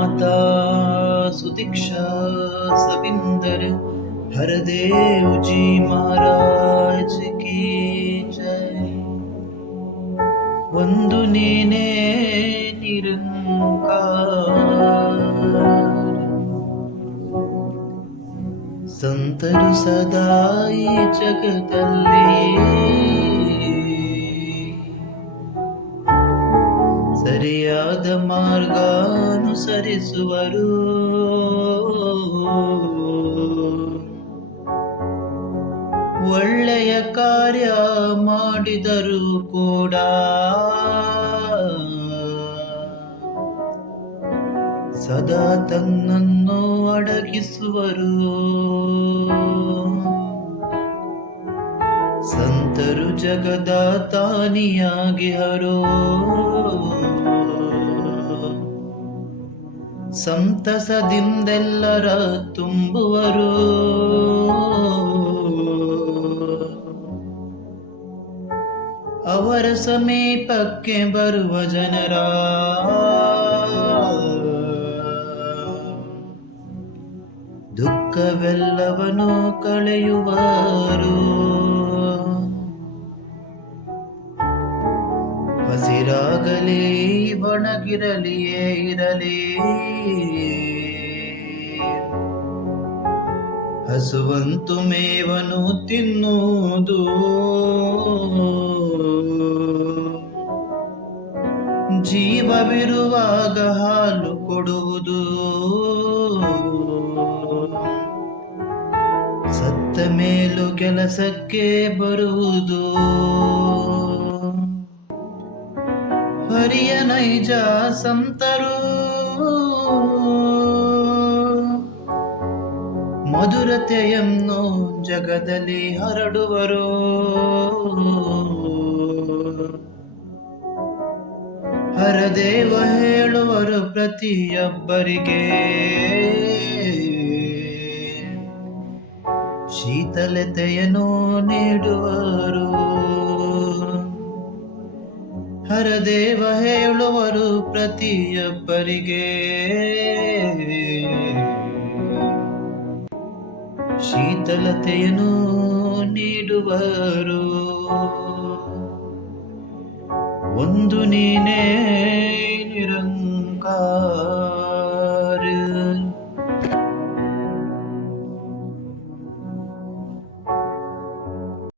माता सुदीक्षा सविंदर हरदेव जी महाराज की जय। वंदु नीने निरंकार संतरु सदा ಈ ಜಗದಲ್ಲಿ ಸರಿಯಾದ ಮಾರ್ಗ ಅನುಸರಿಸುವರು. ಒಳ್ಳೆಯ ಕಾರ್ಯ ಮಾಡಿದರೂ ಕೂಡ ಸದಾ ತನ್ನನ್ನು ಅಡಗಿಸುವರು. ಸಂತರು ಜಗದ ತಾನಿಯಾಗಿಹರೋ, ಸಂತಸದಿಂದೆಲ್ಲರ ತುಂಬುವರು. ಅವರ ಸಮೀಪಕ್ಕೆ ಬರುವ ಜನರ ದುಃಖವೆಲ್ಲವನು ಕಳೆಯುವರು. ಹಸಿರಾಗಲಿ ಒಣಗಿರಲಿಯೇ ಇರಲಿ, ಹಸುವಂತು ಮೇವನು ತಿನ್ನುವುದು. ಜೀವವಿರುವಾಗ ಹಾಲು ಕೊಡುವುದು, ಸತ್ತ ಮೇಲೂ ಕೆಲಸಕ್ಕೆ ಬರುವುದು. ಹರಿಯ ನೈಜ ಸಂತರು ಮಧುರತೆಯನ್ನು ಜಗದಲ್ಲಿ ಹರಡುವರು. ಹರದೇವ ಹೇಳುವರು ಪ್ರತಿಯೊಬ್ಬರಿಗೆ, ಶೀತಲತೆಯನ್ನು ನೀಡುವರು. ಹರದೇವ ಹೇಳುವರು ಪ್ರತಿಯೊಬ್ಬರಿಗೆ, ಶೀತಲತೆಯನ್ನು ನೀಡುವರು. ಒಂದು ನೀನೇ